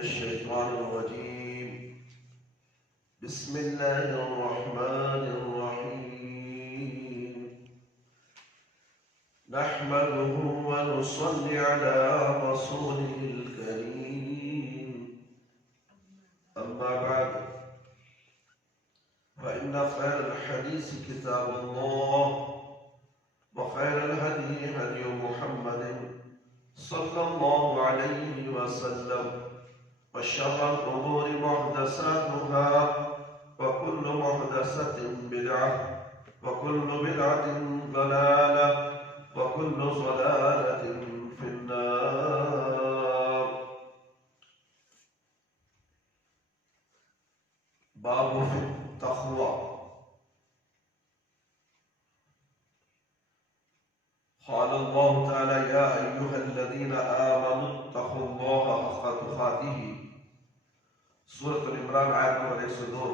الشيطان الرجيم. بسم الله الرحمن الرحيم. نحمده ونصلي على رسوله الكريم. أما بعد، فإن خير الحديث كتاب الله، وخير الهدي هدي محمد صلى الله عليه وسلم، وشر الأمور محدثاتها، وكل محدثة بدعة، وكل بدعة ضلالة، وكل ضلالة في النار. باب في التقوى. قال الله تعالى: يا أيها الذين آمنوا اتقوا الله حق تقاته. سورة العمران آیت نمبر 102.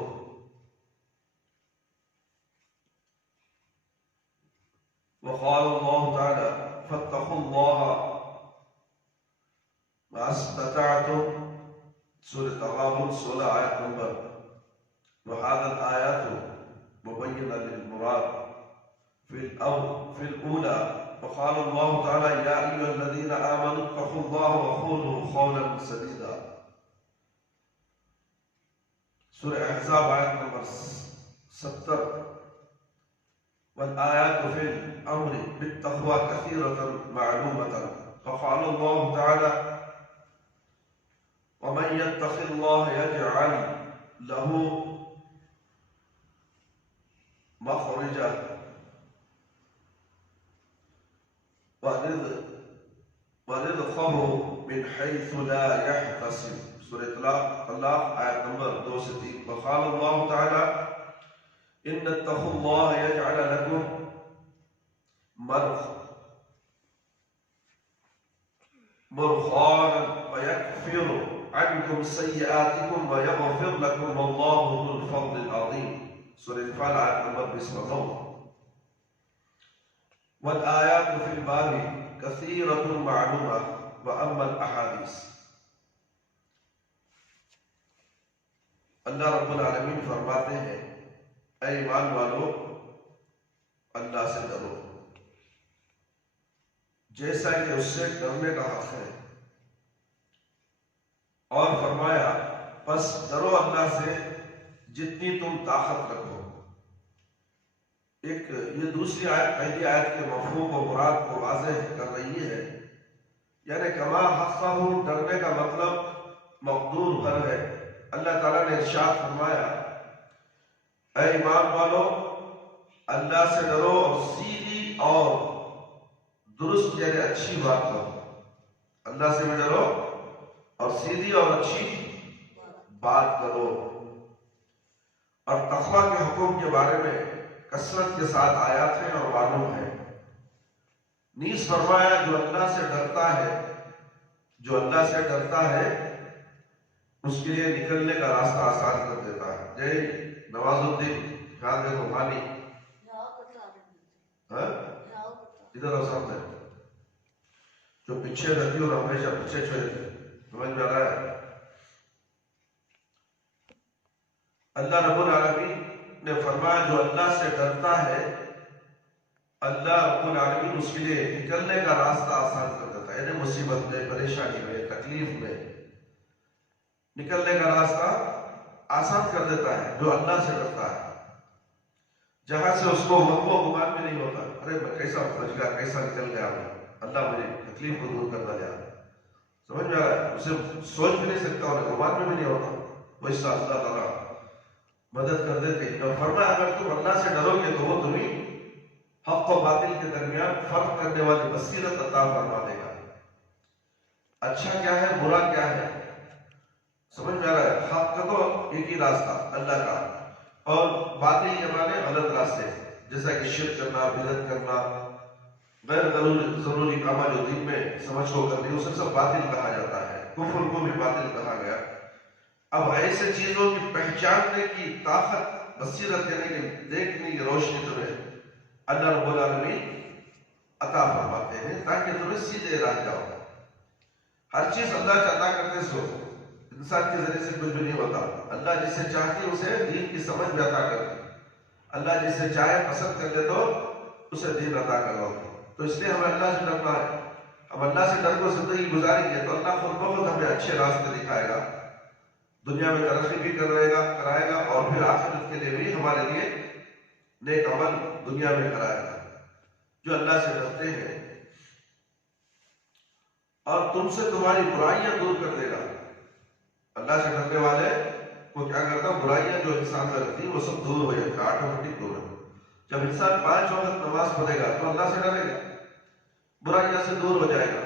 وقال الله تعالى: فاتقوا الله ما استطعتم. سورة التغابن 16 آیت نمبر. وهذا الآيات مبينة للمراد في الأولى. وقال الله تعالى: يا أيها الذين آمنوا اتقوا الله وقولوا قولا سديدا. سورة احزاب آیت نمبر 70. والآيات في الأمر بالتقوى كثيرة معلومة. فقال الله تعالى: ومن يتق الله يجعل له مخرجا ورزقه من حيث لا يحتسب. سورة طلاق آیت نمبر 2 سے 3. وقال الله تعالى: إن اتقوا الله يجعل لكم مرخانا ويكفر عنكم سيئاتكم ويغفر لكم والله ذو الفضل العظيم. سورة الانفال آیت نمبر 29. والآيات في الباب كثيرة معلومة. وأما الأحاديث. اللہ رب العالمین فرماتے ہیں: اے ایمان والو، اللہ سے ڈرو جیسا کہ اس سے ڈرنے کا حق ہے. اور فرمایا: پس ڈرو اللہ سے جتنی تم طاقت رکھو. یہ دوسری آیت پہلی آیت کے مفہوم و مراد کو واضح کر رہی ہے. یعنی کما حقہ، ڈرنے کا مطلب مقدور پر ہے. اللہ تعالیٰ نے ارشاد فرمایا: اے ایمان والو، اللہ سے ڈرو اور سیدھی اور درست یعنی اچھی بات کرو. اللہ سے بھی ڈرو اور سیدھی اور اچھی بات کرو. اور تقویٰ کے حکم کے بارے میں کثرت کے ساتھ آیات ہیں اور معلوم ہے. نیز فرمایا: جو اللہ سے ڈرتا ہے اس کے لیے نکلنے کا راستہ آسان کر دیتا ہے. جی نواز الدین خان دیکھو مانی ادھر اور سامنے جو پیچھے رہتی اور ہمیشہ پیچھے چھوڑے تھے. سمجھ میں آ رہا ہے؟ اللہ رب العالمین نے فرمایا: جو اللہ سے ڈرتا ہے اللہ رب العالمین اس کے لیے نکلنے کا راستہ آسان کر دیتا ہے. یعنی مصیبت میں، پریشانی میں، تکلیف میں نکلنے کا راستہ آسان کر دیتا ہے جو اللہ سے ڈرتا ہے. جہاں سے اس کو وہم و گمان بھی نہیں ہوتا: ارے میں کیسا بچ گیا، کیسا نکل گیا، اللہ مجھے تکلیف کو دور کرنا لیا. سمجھ میں آ رہا ہے؟ اسے سوچ بھی نہیں سکتا اور گمان میں بھی نہیں ہوتا. وہ اس سے اللہ تعالیٰ مدد کر دیتے ہیں. جو فرمایا اگر تم اللہ سے ڈرو گے تو وہ تمہیں حق و باطل کے درمیان فرق کرنے والی بصیرت عطا فرما دے گا. اچھا کیا ہے، برا کیا ہے سمجھ میں آ رہا ہے؟ حق کا تو ایک ہی راستہ اللہ کا، اور باطل کے معنی غلط راستے، جیسا کہ شرک کرنا، بدعت کرنا، غیر ضروری کام جو دین میں سمجھ کو کرنی، اسے سب باطل کہا جاتا ہے. کفر کو بھی باطل کہا گیا. اب ایسے چیزوں کی پہچاننے کی طاقت، بصیرت یعنی کہ دیکھنے کی روشنی تمہیں اللہ رب العالمین عطا فرماتے ہیں تاکہ تمہیں سیدھے راہ جاؤ. ہر چیز اللہ سے عطا کرتے سو انسان کے ذریعے سے کچھ بھی نہیں ہوتا. اللہ جسے چاہتی ہے اسے دین کی سمجھ بھی عطا کرتی. اللہ جسے چاہے پسند کر لے تو اسے دین عطا کرواتی. تو اس لیے ہمیں اللہ سے ڈرنا ہے. ہم اللہ سے ڈر کو زندگی گزاریں گے تو اللہ خود بخود ہمیں اچھے راستے دکھائے گا, دنیا میں ترقی بھی کرائے گا, اور پھر آخرت کے لیے بھی ہمارے لیے نیک عمل دنیا میں کرائے گا. جو اللہ سے ڈرتے ہیں اور تم سے تمہاری برائیاں دور کر دے گا. اللہ سے ڈرنے والے کو کیا کرتا, برائیاں جو انسان میں رکھتی وہ سب دور ہو جائے گا, آٹومیٹک دور ہو. جب انسان 5 وقت نماز پڑھے گا تو اللہ سے ڈرے گا, برائیاں سے دور ہو جائے گا.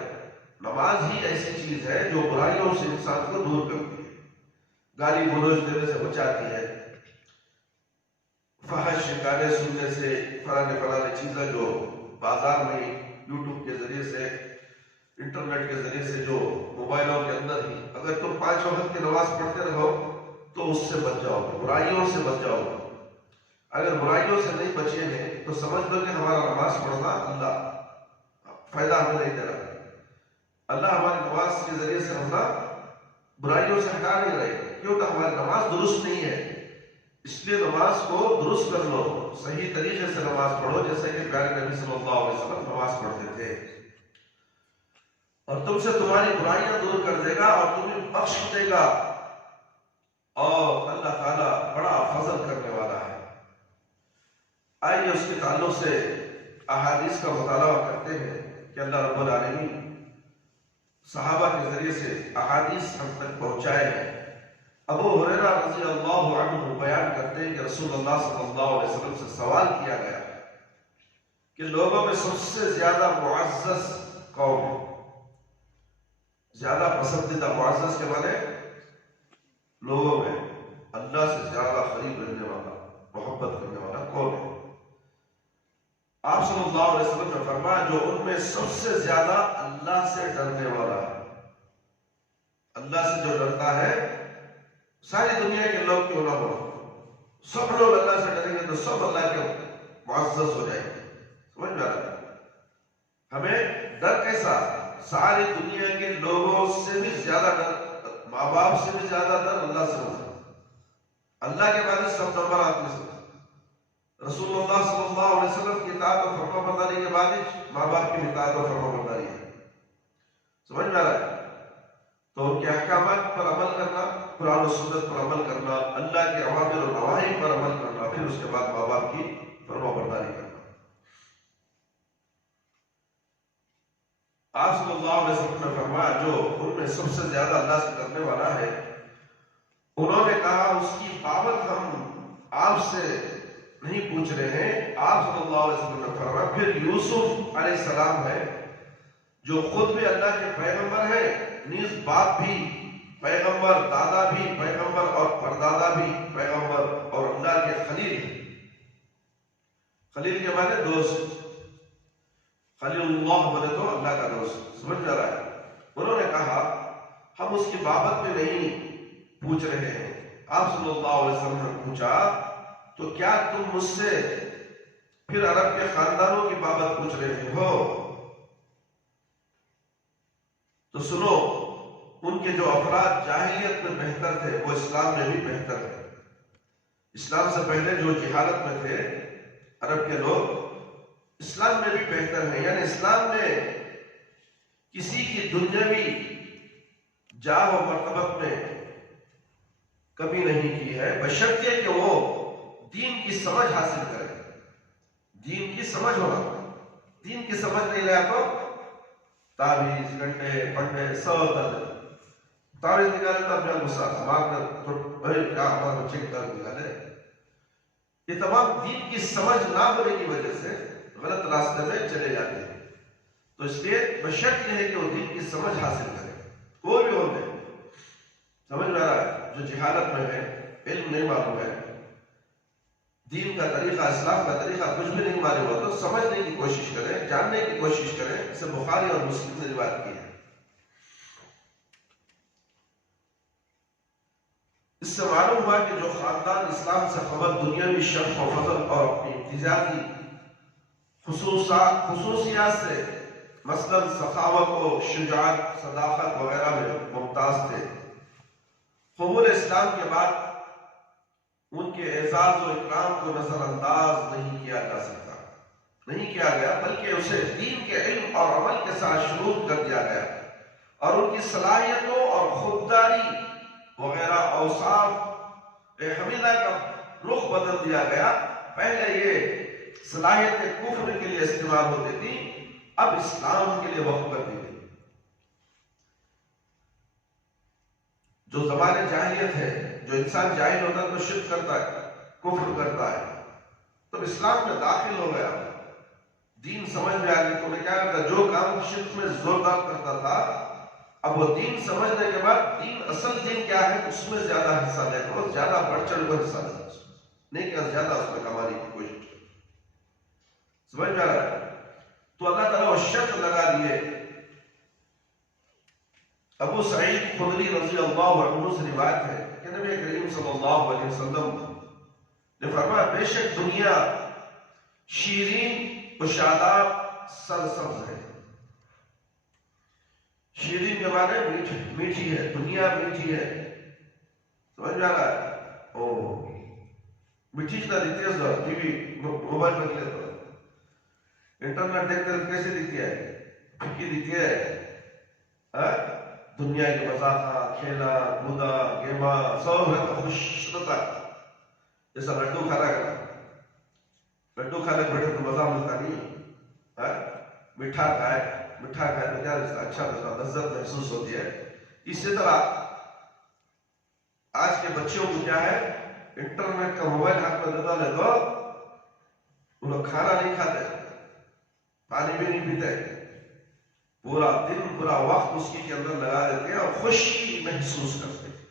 نماز ہی ایسی چیز ہے جو برائیوں سے انسان کو دور کرتی ہے, گالی گلوچ دینے سے بچاتی ہے, فحش گانے سننے سے, فلانے چیزیں جو بازار میں یوٹیوب کے ذریعے سے, انٹرنیٹ کے ذریعے سے, جو موبائلوں کے اندر ہی, اگر تم 5 وقت کی نماز پڑھتے رہو تو اس سے بچ جاؤ گے, برائیوں سے بچ جاؤ گے. اگر برائیوں سے نہیں بچے ہیں تو سمجھ لو کہ ہمارا نماز پڑھنا اللہ فائدہ ہمیں نہیں دے رہا. اللہ ہماری نماز کے ذریعے سے ہم برائیوں سے ہٹا نہیں رہے, کیونکہ ہماری نماز درست نہیں ہے. اس لیے نماز کو درست کر لو, صحیح طریقے سے نماز پڑھو, جیسے کہ پیارے نبی صلی اللہ علیہ وسلم نماز پڑھتے تھے. اور تم سے تمہاری برائیاں دور کر دے گا اور تمہیں بخش دے گا, اور اللہ تعالیٰ بڑا فضل کرنے والا ہے. آئیے اس کے تعلق سے احادیث کا مطالعہ کرتے ہیں کہ اللہ رب العالمین صحابہ کے ذریعے سے احادیث ہم تک پہنچائے ہیں. ابو ہریرہ رضی اللہ عنہ بیان کرتے ہیں کہ رسول اللہ صلی اللہ علیہ وسلم سے سوال کیا گیا کہ لوگوں میں سب سے زیادہ معزز کون ہے, زیادہ پسندیدہ, معزز کے معنی لوگوں میں اللہ سے زیادہ قریب رہنے والا, محبت کرنے والا کون ہے؟ آپ صلی اللہ علیہ وسلم نے فرمایا جو ان میں سب سے زیادہ اللہ سے ڈرنے والا ہے. اللہ سے جو ڈرتا ہے, ساری دنیا کے لوگ کیوں نہ ہو, سب لوگ اللہ سے ڈریں گے تو سب اللہ کے معزز ہو جائیں گے. سمجھ میں آ رہا ہے؟ ہمیں ڈر کیسا, ساری دنیا کے لوگوں سے بھی زیادہ ڈر, ماں باپ سے بھی زیادہ ڈر اللہ سے ہوتا ہے. اللہ کے بعد سب نمبر آدمی سے, رسول اللہ صلی اللہ علیہ وسلم کی اطاعت و فرما برداری کے بعد ماں باپ کی اطاعت و فرما برداری ہے. سمجھ میں آ رہا ہے؟ تو ان کے احکامات پر عمل کرنا, قرآن و سنت پر عمل کرنا, اللہ کے اوامر و نواہی پر عمل کرنا, پھر اس کے بعد ماں باپ کی فرما برداری کرنا. آپ صلی اللہ علیہ وسلم نے فرمایا جو ان میں سب سے زیادہ اللہ سے ڈرنے والا ہے, انہوں نے کہا اس کی بابت ہم آپ سے نہیں پوچھ رہے ہیں. آپ صلی اللہ علیہ وسلم نے فرمایا پھر یوسف علیہ السلام ہے جو خود بھی اللہ کے پیغمبر ہیں, نیز باپ بھی پیغمبر, دادا بھی پیغمبر اور پردادا بھی پیغمبر, اور اللہ کے خلیل ہیں. خلیل کے معنی دوست, خلیل اللہ بولے تو اللہ کا دوست. سمجھ جا رہا ہے؟ انہوں نے کہا ہم اس کی بابت میں نہیں پوچھ رہے ہیں. آپ صلی اللہ علیہ وسلم نے پوچھا تو کیا تم مجھ سے پھر عرب کے خاندانوں کی بابت پوچھ رہے ہو؟ تو سنو, ان کے جو افراد جاہلیت میں بہتر تھے وہ اسلام میں بھی بہتر ہے. اسلام سے پہلے جو جہالت میں تھے عرب کے لوگ, اسلام میں بھی بہتر ہے. یعنی اسلام میں کسی کی دنیاوی جاہ و مرتبت میں کمی نہیں کی ہے, بشرطیہ کہ وہ دین کی سمجھ حاصل کرے. دین کی سمجھ ہونا, دین کی سمجھ نہیں رہا تو تعویذ, گھنٹے, پنڈے سب تعویذ نکالے تو اپنے غصہ مار کر کیا ہمارا بچے کی تعویذ نکالے. یہ تمام دین کی سمجھ نہ ہونے کی وجہ سے غلط راستے میں چلے جاتے ہیں. تو اس لیے بشرط یہ ہے کہ وہ دین کی سمجھ حاصل کرے, کوئی بھی ہو گئے. سمجھ میں آ رہا ہے؟ جو جہالت میں ہے, علم نہیں معلوم ہے, دین کا طریقہ, اسلام کا طریقہ کچھ بھی نہیں معلوم ہو تو سمجھنے کی کوشش کریں, جاننے کی کوشش کریں. اسے بخاری اور مسلم نے روایت کی ہے. اس سے معلوم ہوا کہ جو خاندان اسلام سے خبر دنیاوی شرف و فضل اور اپنی امتیازی خصوصیات سے مثلا سخاوت و شجاعت, صداقت وغیرہ میں ممتاز تھے, قبول اسلام کے بعد ان کے اعزاز و اکرام کو نظر انداز نہیں کیا جا سکتا، نہیں کیا گیا، بلکہ اسے دین کے علم اور عمل کے ساتھ شروع کر دیا گیا، اور ان کی صلاحیتوں اور خودداری وغیرہ اوصاف حمیدہ کا رخ بدل دیا گیا۔ پہلے یہ صلاحیتیں کفر کے لیے استعمال ہوتی تھی، اب اسلام کے لیے وقف کر دی گئی۔ جو زمانے جاہلیت ہے، جو انسان جاہل ہوتا ہے تو شرک کرتا ہے، کفر کرتا ہے، تو اسلام میں داخل ہو گیا، دین سمجھ میں آ گئی، تو انہیں کیا کرتا، جو کام شرک میں زوردار کرتا تھا، اب وہ دین سمجھنے کے بعد دین، اصل دین کیا ہے، اس میں زیادہ حصہ لے کرو، زیادہ بڑھ چڑھ کر حصہ لے، نہیں کہ زیادہ اس میں کمانے کی کوشش کرو۔ سمجھ میں آ رہا ہے؟ تو اللہ تعالیٰ وہ شرط لگا دیے۔ ابو سعید خدری رضی اللہ عنہ سے روایت ہے کہ نبی کریم صلی اللہ علیہ وسلم نے فرمایا، بے شک دنیا شیرین و شاداب سرسبز ہے۔ شیرین کے معنی میٹھی ہے، دنیا میٹھی ہے، سمجھ میں آ رہا ہے؟ میٹھی کتنا دیتی ہے، ٹی وی موبائل پر لیتا ہے، انٹرنیٹ دیکھتے ہیں کیسے دیتی ہے، پھیکی دیتی ہے، دنیا کے مزاقہ، کھیلا کودا گیما سب ہے تو خوش ہوتا ہے، جیسا لڈو کھانا کرنا، لڈو کھانے بیٹھے تو مزہ ملتا نہیں، میٹھا کھائے تو کیا اچھا لذت محسوس ہوتی ہے۔ اسی طرح آج کے بچوں کو کیا ہے، انٹرنیٹ کا موبائل ہاتھ میں دے لے تو وہ لوگ کھانا نہیں کھاتے، پانی بھی نہیں پیتے، پورا دن پورا وقت اس کے اندر لگا دیتے ہیں اور خوشی محسوس کرتے ہیں۔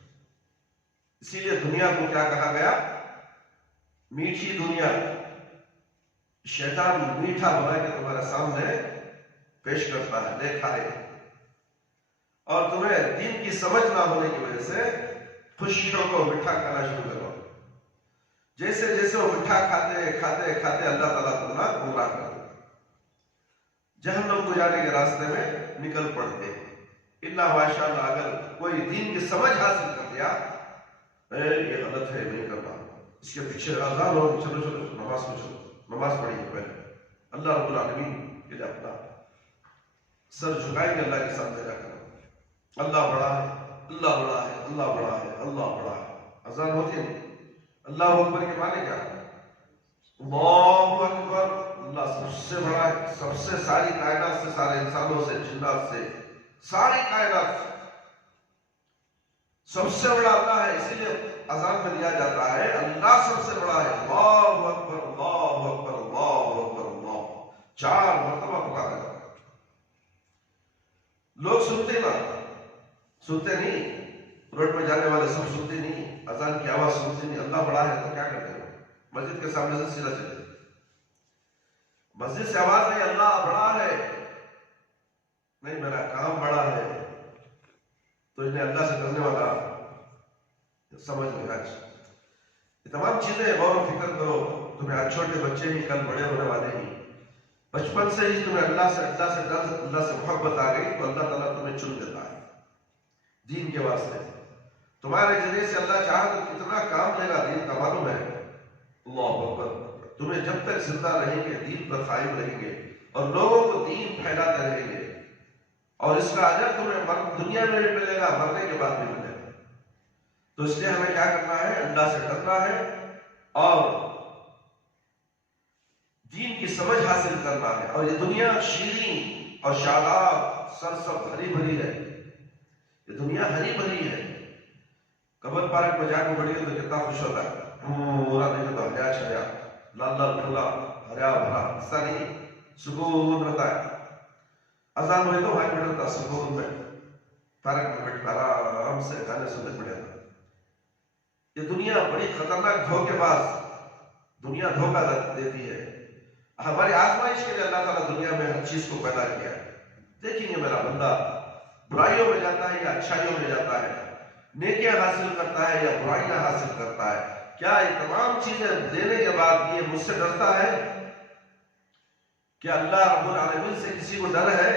اسی لیے دنیا کو کیا کہا گیا، میٹھی دنیا۔ شیطان میٹھا بنا کے تمہارے سامنے پیش کرتا ہے، لے کھائے، اور تمہیں دین کی سمجھ نہ ہونے کی وجہ سے خوشیوں کو میٹھا کھانا شروع کرو۔ جیسے جیسے وہ میٹھا کھاتے کھاتے کھاتے اللہ تعالیٰ تمہیں گمراہ کر دیتا، جہنم کو جانے کے راستے میں نکل پڑتے ہیں۔ اللہ ماشاء اللہ، اگر کوئی دین کی سمجھ حاصل کر لیا، یہ غلط ہے، نہیں کرنا، اس کے پیچھے اذان ہو، چلو چلو نماز کو چلو، نماز پڑھیے پہلے، اللہ رب العالمین کے لیے اپنا سر جھکائیں گے اللہ کے سامنے جا کر، اللہ بڑا ہے، اللہ بڑا ہے، اللہ بڑا ہے، اللہ بڑا ہے۔ اذان ہوتی ہے نہیں، اللہ اکبر کے معنی کیا ہے، اللہ اکبر، اللہ سب سے بڑا ہے، سب سے، ساری کائنات سے، سارے انسانوں سے، جنات سے، ساری کائنات سے سب سے بڑا اللہ ہے۔ اسی لیے اذان میں دیا جاتا ہے، اللہ سب سے بڑا ہے، اللہ اکبر، اللہ اکبر، اللہ اکبر، اللہ، 4 مرتبہ پکارا جاتا ہے۔ لوگ سنتے نا، سنتے نہیں، روڈ میں جانے والے سب سنتے نہیں، اذان کی آواز سنتے نہیں، اللہ بڑا ہے تو کیا کرتے ہیں، مسجد کے سامنے سے سیدھا چلے، مسجد سے آواز نہیں، اللہ بڑا ہے، نہیں میرا کام بڑا ہے، تو انہیں اللہ سے کرنے والا سمجھ لگا۔ یہ تمام چیزیں غور و فکر کرو، تمہیں آج چھوٹے بچے ہی کل بڑے ہونے والے ہی، بچپن سے ہی تمہیں اللہ سے ڈر، اللہ سے محبت آ گئی تو اللہ تعالیٰ تمہیں چن دیتا ہے دین کے واسطے۔ تمہارے ذریعے سے اللہ چاہے تو کتنا کام لے گا دین کا، معلوم ہے، اللہ اکبر۔ تمہیں جب تک زندہ رہیں گے، دین پر قائم رہیں گے اور لوگوں کو دین پھیلاتے رہیں گے، اور اس کا اجر تمہیں دنیا میں بھی ملے گا، مرنے کے بعد بھی ملے گا۔ تو اس لیے ہمیں کیا کرنا ہے، اللہ سے ڈرنا ہے اور دین کی سمجھ حاصل کرنا ہے۔ اور یہ دنیا شیرین اور شاداب سرسب ہری بھری ہے، یہ دنیا ہری بھری ہے۔ کبر پارک میں جا کے بڑی ہو تو کتنا خوش ہوتا ہے، پورا دیکھو تو ہریا چھایا، لال لال پھولا، ہریا بھرا، ایسا نہیں، سکون رہتا ہے۔ اذان ہوئی تو وہاں بیٹھتا سکون میں، پارک میں بیٹھ کر آرام سے گانے سننے پڑے گا۔ یہ دنیا بڑی خطرناک دھوکے باز، دنیا دھوکہ دیتی ہے۔ ہماری آزمائش کے لیے اللہ تعالیٰ دنیا میں ہر چیز کو پیدا کیا ہے۔ دیکھیں گے میرا بندہ برائیوں میں جاتا ہے یا اچھائیوں میں جاتا ہے، نیکیاں حاصل کرتا ہے یا برائیاں حاصل کرتا ہے، کیا یہ تمام چیزیں دینے کے بعد یہ مجھ سے ڈرتا ہے؟ کیا اللہ رب العالمین سے کسی کو ڈر ہے؟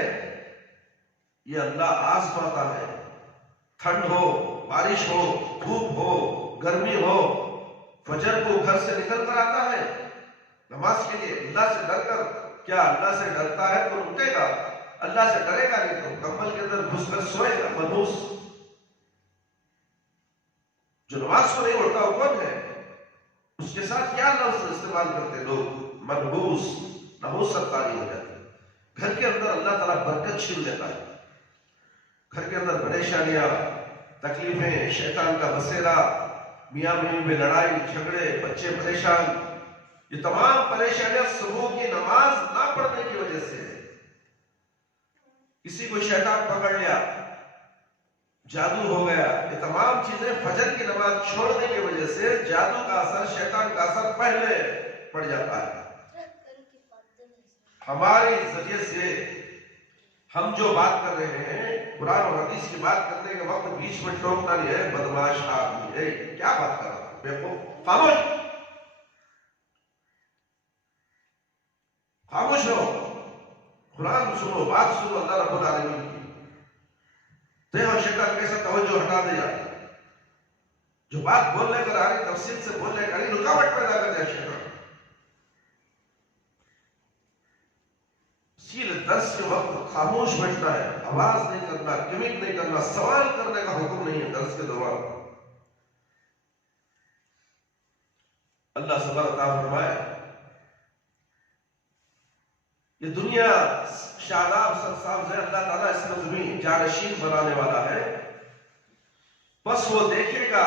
یہ اللہ آزماتا ہے، ٹھنڈ ہو، بارش ہو، دھوپ ہو گرمی ہو فجر کو گھر سے نکل کر آتا ہے نماز کے لیے اللہ سے ڈر کر. کیا اللہ سے ڈرتا ہے تو رکے گا؟ اللہ سے ڈرے گا نہیں تو کمبل کے اندر گھس کر سوئے گا منحوس. جو نماز کو نہیں اٹھتا وہ کون ہے؟ اس کے ساتھ کیا لفظ استعمال کرتے لوگ؟ منحوس. نحوست تاری ہو جاتی ہے. گھر کے اندر اللہ تعالیٰ برکت چھین لیتا ہے. گھر کے اندر پریشانیاں تکلیفیں شیطان کا بسیرا میاں بیوی میں لڑائی جھگڑے بچے پریشان یہ تمام پریشانیاں صبح کی نماز نہ پڑھنے کی وجہ سے ہے. کسی کو شیطان پکڑ لیا جادو ہو گیا یہ تمام چیزیں فجر کی نماز چھوڑنے کی وجہ سے جادو کا اثر شیطان کا اثر پہلے پڑ جاتا ہے. ہمارے ذریعے سے ہم جو بات کر رہے ہیں قرآن اور حدیث کی بات کرنے کے وقت بیچ میں ٹوکنا نہیں ہے بدماش آدمی ہے کیا بات کر رہا ہے بیوقوف خاموش خاموش ہو قرآن سنو بات سنو اللہ رب العالمین کی. دیکھ اور شیطان کیسا توجہ ہٹا دیا جو بات بولنے کر آ رہی تفصیل سے بولنے کر رہی رکاوٹ پیدا کر دیا شیطان. درس کے وقت خاموش بیٹھنا ہے آواز نہیں کرنا کمنٹ نہیں کرنا سوال کرنے کا حکم نہیں ہے درس کے دوران. اللہ صبر عطا فرمائے یہ دنیا شاداب سرسبز ہے. اللہ تعالیٰ اس میں تمہیں جانشین بنانے والا ہے بس وہ دیکھے گا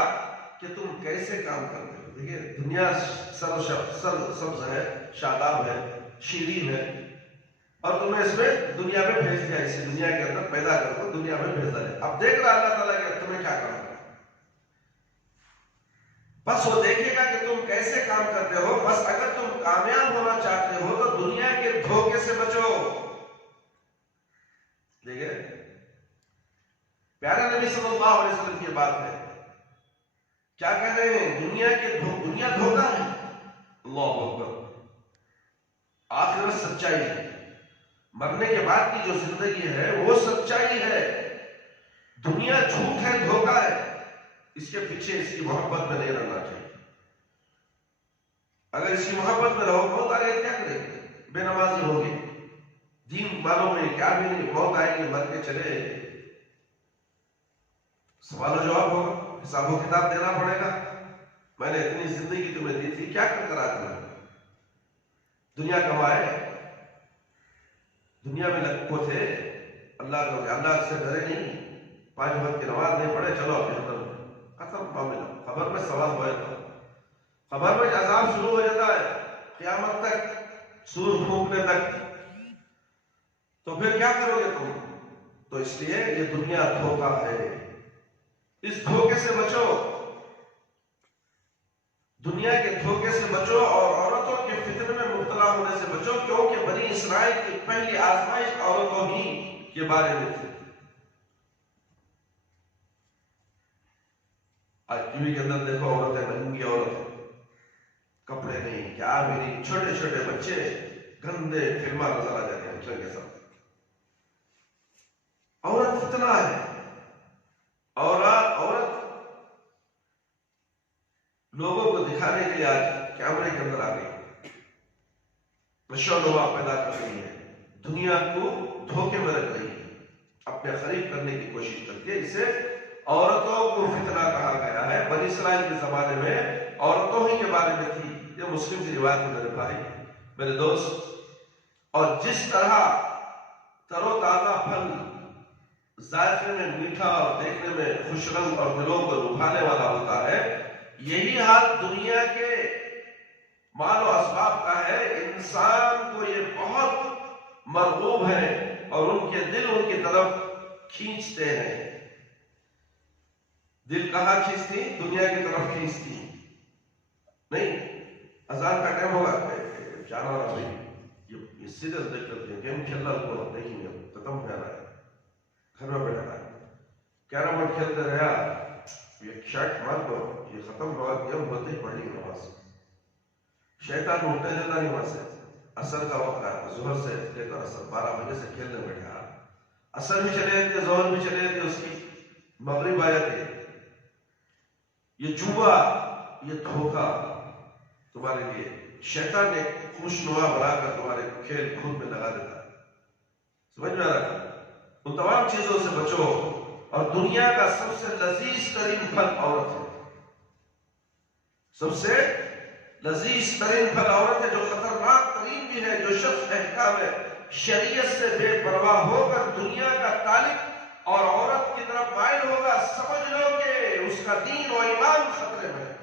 کہ تم کیسے کام کرتے ہو. دیکھیے دنیا سرسبز ہے شاداب ہے شیرین ہے اور تمہیں اس میں دنیا میں بھیج دیا اسی دنیا کے اندر پیدا کر کو دنیا میں بھیج دیا. اب دیکھ رہا اللہ تعالیٰ کہ تمہیں کیا کرنا ہے بس وہ دیکھے گا کہ تم کیسے کام کرتے ہو. بس اگر تم کامیاب ہونا چاہتے ہو تو دنیا کے دھوکے سے بچو. دیکھیں پیارے نبی صلی اللہ علیہ وسلم کی بات ہے کیا کہہ رہے ہیں دنیا دھوکا ہے. اللہ اکبر. آخرت سچائی ہے. مرنے کے بعد کی جو زندگی ہے وہ سچائی ہے. دنیا جھوٹ ہے دھوکا ہے. اس کے پیچھے اس کی محبت میں نہیں رہنا چاہیے. اگر اس کی محبت میں رہو موت آگے کیا کرے گی بے نمازی ہوگی دین مانوں میں کیا بھی نہیں موت آئے گی مر کے چلے سوال و جواب ہوگا حساب و کتاب دینا پڑے گا. میں نے اتنی زندگی تمہیں دی تھی کیا کر کر آتا دنیا کمائے دنیا میں لگو تھے اللہ سے ڈرے نہیں 5 وقت کی نماز نہیں پڑھے چلو اپنے اندر ختم معاملہ. خبر میں سوال ہو جاتا خبر میں عذاب شروع ہو جاتا ہے قیامت تک سور پھونکنے تک. تو پھر کیا کرو گے تم؟ تو اس لیے یہ دنیا دھوکا ہے. اس دھوکے سے بچو دنیا کے دھوکے سے بچو اور عورتوں کے فتنے میں مبتلا ہونے سے بچو کیونکہ بنی اسرائیل کی پہلی آزمائش عورتوں ہی کے بارے میں تھی. آج ٹی وی کے اندر دیکھو عورتیں ننگی عورتیں کپڑے نہیں کیا بھی نہیں چھوٹے چھوٹے بچے گندے فلمیں نظر آ جاتے ہیں بچوں کے ساتھ. عورت فتنہ ہے. عورت لوگوں کو دکھانے کے لیے آج کیمرے کے اندر آ گئی نشو و نما پیدا کر رہی ہے. دنیا کو دھوکے میں رکھ رہی ہے اپنے قریب کرنے کی کوشش کرتی ہے. اسے عورتوں کو فتنہ کہا گیا ہے. بنی اسرائیل کے زمانے میں عورتوں ہی کے بارے میں تھی. یہ مسلم کی روایت ہے میرے بھائی میرے دوست. اور جس طرح تر و تازہ پھل ذائقے میں میٹھا اور دیکھنے میں خوش رنگ اور دلوں کو لبھانے والا ہوتا ہے یہی حال دنیا کے مال و اسباب کا ہے. انسان کو یہ بہت مرغوب ہے اور ان کے دل ان کی طرف کھینچتے ہیں. دل کہاں کھینچتی دنیا کی طرف کھینچتی نہیں. اذان کا ٹائم ہوگا جانا رہا بھائی یہ سیریل دیکھ کرتے ہیں گیم کھیلنا کو نہیں ہے ختم ہو رہا ہے گھر میں بیٹھا ہے کیرم بورڈ کھیلتے رہا یہ شرٹ مان دو یہ ختم ہوا گیم ہوتے ہی پڑھ لی نماز. شیطان اٹھنے دیتا نہیں وہاں سے. اثر کا وقت ہے ظہر سے لے کر اثر 12 بجے سے کھیلنے بیٹھا. اثر بھی چلے جاتی ہے ظہر بھی چلے جاتی ہے اس کی مغرب آ جاتی ہے یہ جوا، یہ دھوکہ تمہارے لیے شیطان نے خوشنما بنا کر تمہارے کھیل کود میں لگا دیتا ہے. سمجھ میں آ رہا ہے؟ ان تمام چیزوں سے بچو. اور دنیا کا سب سے لذیذ ترین پھل عورت ہے. سب سے لذیذ ترین پھل عورت ہے، جو خطرناک ترین بھی ہے. جو شخص احکام شریعت سے بے پرواہ ہو کر دنیا کا طالب اور عورت کی طرف مائل ہوگا، سمجھ لو کہ اس کا دین و ایمان خطرے میں ہے.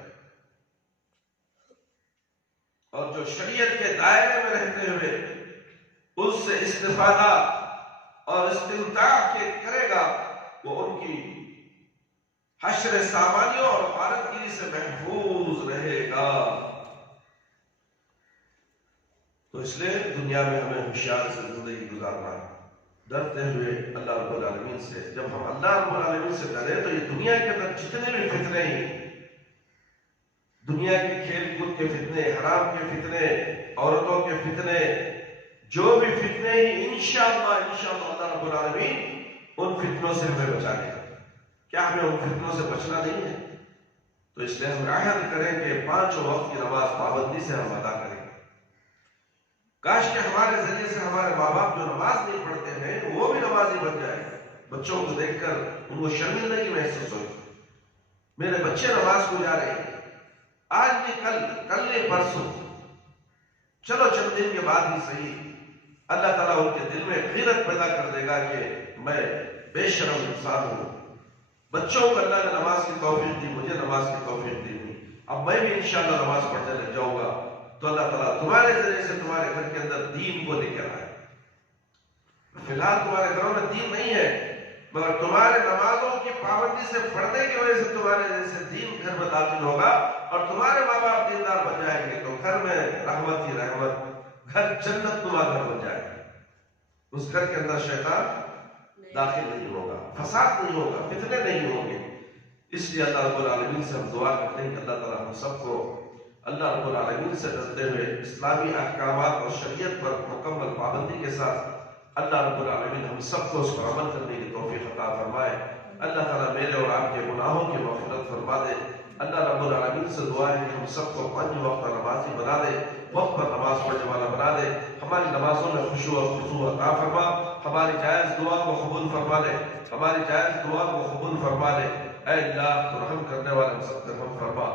اور جو شریعت کے دائرے میں رہتے ہوئے اس سے استفادہ اور استمتاع کے کرے گا، وہ ان کی حشر سامانیوں اور غارتگیری سے محفوظ رہے گا. تو اس لیے دنیا میں ہمیں ہوشیار سے زندگی گزارنا ہے، ڈرتے ہوئے اللہ رب العالمین سے. جب ہم اللہ رب العالمین سے ڈرے تو یہ دنیا کے اندر جتنے بھی فتنے ہیں، دنیا کے کھیل کود کے فتنے، حرام کے فتنے، عورتوں کے فتنے، جو بھی فتنے ہیں، انشاءاللہ اللہ رب العالمین ان فتنوں سے ہمیں بچا لے گا. کیا ہمیں ان فتنوں سے بچنا نہیں ہے؟ تو اس لیے ہم عہد کریں کہ 5 وقت کی نماز پابندی سے ہم ادا کریں. کاش کہ ہمارے ذریعے سے ہمارے ماں باپ جو نماز نہیں پڑھتے ہیں وہ بھی نمازی بن جائے. بچوں کو دیکھ کر ان کو شرمندگی محسوس ہو، میرے بچے نماز کو جا رہے ہیں، آج نہیں کل نہیں پرسوں، چلو چند دن کے بعد ہی صحیح. اللہ تعالیٰ ان کے دل میں غیرت پیدا کر دے گا کہ میں بے شرم انسان ہوں. بچوں کو اللہ نے نماز کی توفیق دی، مجھے نماز کی توفیق دی ہوئی، اب میں بھی انشاءاللہ نماز پڑھنے لگ جاؤں گا. تو اللہ تعالیٰ تمہارے ذریعے سے تمہارے گھر کے اندر دین کو لے کر آئے. فی الحال تمہارے گھروں میں دین نہیں ہے، مگر تمہارے نمازوں کی پابندی سے پڑھنے کی وجہ سے تمہارے جیسے دین گھر میں داخل ہوگا اور تمہارے ماں باپ دیندار بن جائیں گے تو گھر میں رحمت ہی رحمت، گھر جنت نما گھر بن جائے گا. اس گھر کے اندر شیطان داخل نہیں ہوگا، فساد نہیں ہوگا، فتنے نہیں ہوں گے. اس لیے اللہ رب العالمین سے ہم دعا کرتے ہیں کہ اللہ تعالیٰ ہم سب کو اللہ رب العالمین سے ڈرتے ہوئے اسلامی احکامات اور شریعت پر مکمل پابندی کے ساتھ اللہ رب العالمین ہم سب کو اس پر عمل کرنے کی توفیق عطا فرمائے. اللہ تعالیٰ میرے اور آپ کے گناہوں کی مغفرت فرما دے. اللہ رب العالمین سے دعا ہے کہ ہم سب کو 5 وقت نمازی بنا دے، وقت پر نماز پڑھنے والا بنا دے. ہماری نمازوں میں خشوع و خضوع عطا فرما، ہماری جائز دعا کو قبول فرما لے، ہماری جائز دعا کو قبول فرما لے. اے اللہ تو رحم کرنے والے ہم سب پر رحم فرما.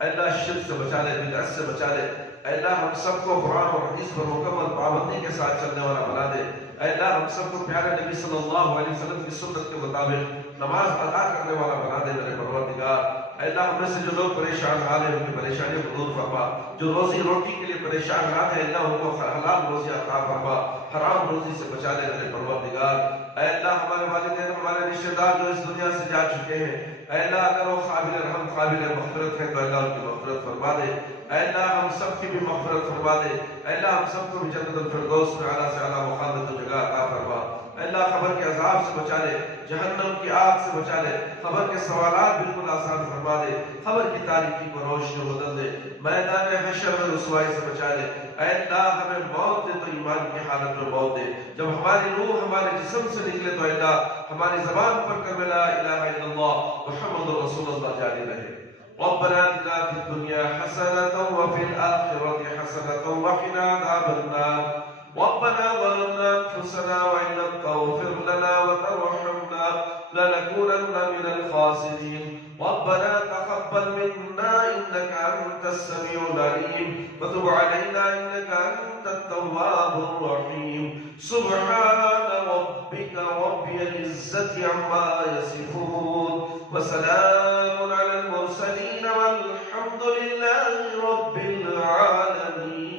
اے اللہ شرک سے بچا لے، بدعت سے بچا لے. اے اللہ ہم سب کو قرآن اور حدیث پر مکمل پابندی کے ساتھ چلنے والا بنا دے. اے اللہ ہم سب کو پیارے نبی صلی اللہ علیہ وسلم کی سنت کے مطابق نماز ادا کرنے والا بنا دے میرے پروردگار. اے اللہ ہم میں سے جو لوگ پریشان حال ہیں ان کی پریشانیوں کو دور فرما، جو روزی روٹی کے لیے پریشان حال ہیں اللہ ان کو حلال روزی عطا فرما، حرام روزی سے بچا لے میرے پروردگار. اے اللہ ہمارے والدین ہمارے رشتہ دار جو اس دنیا سے جا چکے ہیں، اے اللہ اگر وہ قابل رحم قابل مغفرت ہے تو اللہ ان کی مغفرت فرما دے. اے اللہ ہم سب کی بھی مغفرت فرما دے. اے اللہ ہم سب کو بھی جنت الفردوس میں اعلیٰ سے اعلیٰ مقام تو جگہ عطا فرما. اے اللہ قبر کے عذاب سے بچا لے، جہنم کی آگ سے بچا لے، قبر کے سوالات بالکل آسان فرما دے، قبر کی تاریکی کو روشنی بدل دے، میدان حشر میں رسوائی سے بچا لے. اے اللہ ہمیں موت دے تو ایمان کی حالت میں موت دے. جب ہماری روح ہمارے جسم سے نکلے تو اے اللہ ہماری زبان پر کلمہ لا الہ الا اللہ محمد رسول اللہ جاری رہے. ربنا آتنا في الدنيا حسنة وفي الآخرة حسنة وقنا عذاب النار. ربنا ظلمنا أنفسنا وإن لم تغفر لنا وترحمنا لنكونن من الخاسرين. ربنا تقبل منا إنك أنت السميع العليم وتب علينا إنك أنت التواب الرحيم. سبحان ربك رب العزة عما يصفون وسلام على المرسلين والحمد لله رب العالمين.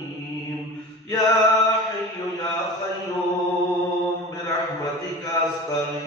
يا حي يا قيوم برحمتك أستغيث